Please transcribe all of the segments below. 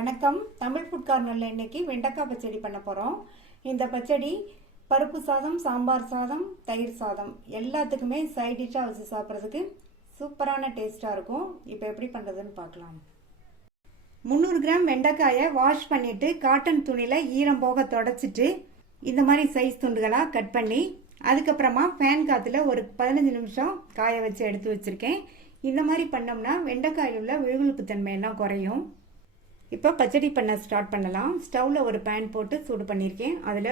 வணக்கம். தமிழ் ஃபுட் கார்னர்ல இன்னைக்கு வெண்டைக்காய் பச்சடி பண்ண போறோம். இந்த பச்சடி பருப்பு சாதம், சாம்பார் சாதம், தயிர் சாதம் எல்லாத்துக்குமே சைட் டிஷ்ஷா வச்சு சாப்பிட்றதுக்கு சூப்பரான டேஸ்டா இருக்கும். இப்போ எப்படி பண்றதுன்னு பார்க்கலாம். 300 கிராம் வெண்டைக்காயை வாஷ் பண்ணிட்டு காட்டன் துணியில ஈரம் போக தொடச்சிட்டு இந்த மாதிரி சைஸ் துண்டுகளா கட் பண்ணி அதுக்கப்புறமா ஃபேன் காத்துல ஒரு 15 நிமிஷம் காய வச்சு எடுத்து வச்சிருக்கேன். இந்த மாதிரி பண்ணோம்னா வெண்டைக்காயில் உள்ள விழுவிழுப்பு தன்மை எல்லாம் குறையும். இப்போ பச்சடி பண்ண ஸ்டார்ட் பண்ணலாம். ஸ்டவ்வில் ஒரு பேன் போட்டு சூடு பண்ணியிருக்கேன். அதில்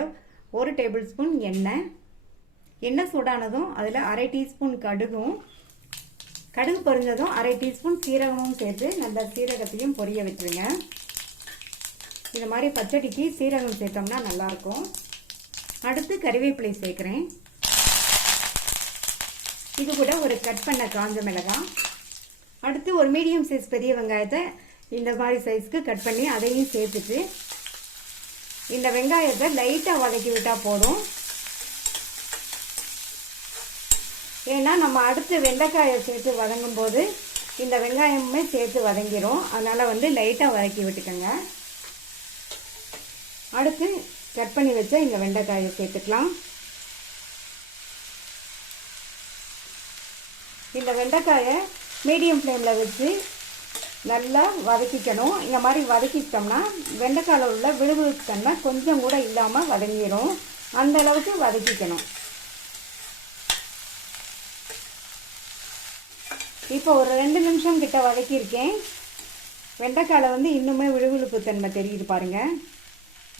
1 டேபிள் ஸ்பூன் எண்ணெய் சூடானதும் அதில் அரை டீஸ்பூன் கடுகு பொரிஞ்சதும் அரை டீஸ்பூன் சீரகமும் சேர்த்து நல்லா சீரகத்தையும் பொரிய வச்சுருங்க. இந்த மாதிரி பச்சடிக்கு சீரகம் சேர்த்தோம்னா நல்லாயிருக்கும். அடுத்து கறிவேப்பிலை சேர்க்குறேன். இது கூட ஒரு கட் பண்ண காஞ்ச மிளகாய். அடுத்து ஒரு மீடியம் சைஸ் பெரிய வெங்காயத்தை இந்த மாதிரி சைஸ்க்கு கட் பண்ணி அதையும் சேர்த்துட்டு இந்த வெங்காயத்தை லைட்டாக வதக்கி விட்டால் போதும். ஏன்னா நம்ம அடுத்து வெண்டைக்காயை சேர்த்து வதங்கும் போது இந்த வெங்காயமுமே சேர்த்து வதங்கிடும். அதனால் லைட்டாக வதக்கி விட்டுக்கோங்க. அடுத்து கட் பண்ணி வச்ச இந்த வெண்டைக்காயை சேர்த்துக்கலாம். இந்த வெண்டைக்காயை மீடியம் ஃப்ளேமில் வச்சு நல்லா வதக்கிக்கணும். இந்த மாதிரி வதக்கிட்டோம்னா வெண்டைக்காயில் உள்ள விழுவிழுப்பு தன்மை கொஞ்சம் கூட இல்லாமல் வதங்கிடும். அந்த அளவுக்கு வதக்கிக்கணும். இப்போ ஒரு 2 நிமிஷம் கிட்ட வதக்கியிருக்கேன். வெண்டைக்காயில் இன்னுமே விழுவிழுப்பு தன்மை தெரியுது பாருங்க.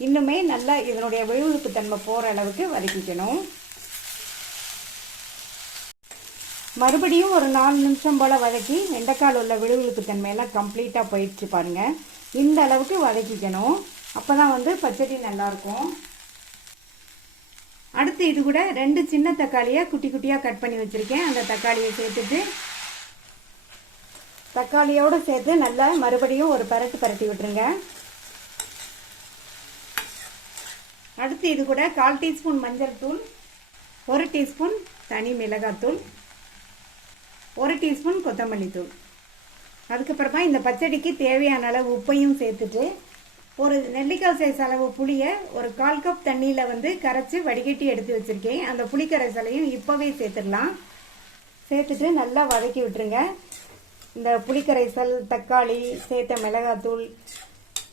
இன்னுமே நல்லா இதனுடைய விழுவிழுப்பு தன்மை போகிற அளவுக்கு வதக்கிக்கணும். மறுபடியும் ஒரு 4 நிமிஷம் போல் வதக்கி வெண்டைக்காயில் உள்ள விழுவிழுப்பு தன்மையெல்லாம் கம்ப்ளீட்டாக போயிடுச்சு பாருங்கள். இந்த அளவுக்கு வதக்கிக்கணும். அப்போ தான் பச்சடி நல்லாயிருக்கும். அடுத்து இது கூட 2 சின்ன தக்காளியை குட்டி குட்டியாக கட் பண்ணி வச்சுருக்கேன். அந்த தக்காளியை சேர்த்துட்டு தக்காளியோடு சேர்த்து நல்லா மறுபடியும் ஒரு பரட்டி விட்டுருங்க. அடுத்து இது கூட 1/4 டீஸ்பூன் மஞ்சள் தூள், 1 டீஸ்பூன் தனி மிளகாத்தூள், 1 டீஸ்பூன் கொத்தமல்லி தூள். அதுக்கப்புறமா இந்த பச்சடிக்கு தேவையான அளவு உப்பையும் சேர்த்துட்டு ஒரு நெல்லிக்காய் சைஸ் அளவு புளியை ஒரு 1/4 கப் தண்ணியில் கரைச்சி வடிகட்டி எடுத்து வச்சுருக்கேன். அந்த புளி கரைசலையும் இப்போவே சேர்த்துடலாம். சேர்த்துட்டு நல்லா வதக்கி விட்டுருங்க. இந்த புளிக்கரைசல், தக்காளி, சேர்த்த மிளகாத்தூள்,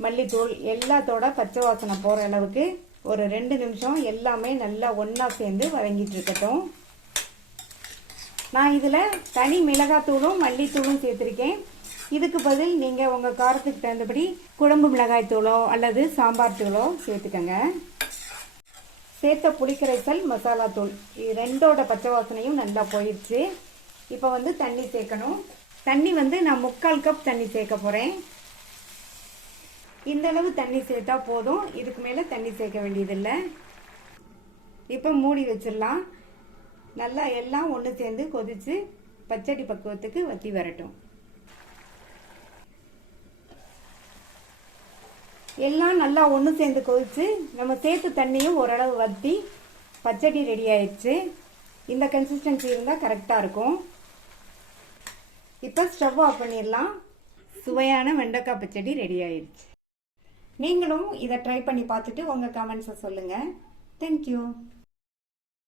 மல்லித்தூள் எல்லாத்தோட பச்சை வாசனை போகிற அளவுக்கு ஒரு 2 நிமிஷம் எல்லாமே நல்லா ஒன்றா சேர்ந்து வதங்கிட்டு இருக்கட்டும். நான் இதில் தனி மிளகாத்தூளும் மல்லித்தூளும் சேர்த்துருக்கேன். இதுக்கு பதில் நீங்கள் உங்கள் காரத்துக்கு தகுந்தபடி குழம்பு மிளகாய் தூளோ அல்லது சாம்பார் தூளோ சேர்த்துக்கங்க. சேர்த்த புளிக்கரைசல், மசாலா தூள் இது 2ஓட பச்சை வாசனையும் நல்லா போயிடுச்சு. இப்போ தண்ணி சேர்க்கணும். தண்ணி நான் 3/4 கப் தண்ணி சேர்க்க போகிறேன். இந்த அளவு தண்ணி சேர்த்தா போதும். இதுக்கு மேலே தண்ணி சேர்க்க வேண்டியதில்லை. இப்போ மூடி வச்சிடலாம். நல்லா எல்லாம் ஒன்று சேர்ந்து கொதித்து பச்சடி பக்குவத்துக்கு வற்றி வரட்டும். எல்லாம் நல்லா ஒன்று சேர்ந்து கொதித்து நம்ம சேர்த்து தண்ணியும் ஓரளவு வற்றி பச்சடி ரெடி ஆயிடுச்சு. இந்த கன்சிஸ்டன்சி இருந்தால் கரெக்டாக இருக்கும். இப்போ ஸ்டவ் ஆஃப் பண்ணிடலாம். சுவையான வெண்டைக்காய் பச்சடி ரெடி ஆயிடுச்சு. நீங்களும் இதை ட்ரை பண்ணி பார்த்துட்டு உங்கள் கமெண்ட்ஸை சொல்லுங்கள். தேங்க்யூ.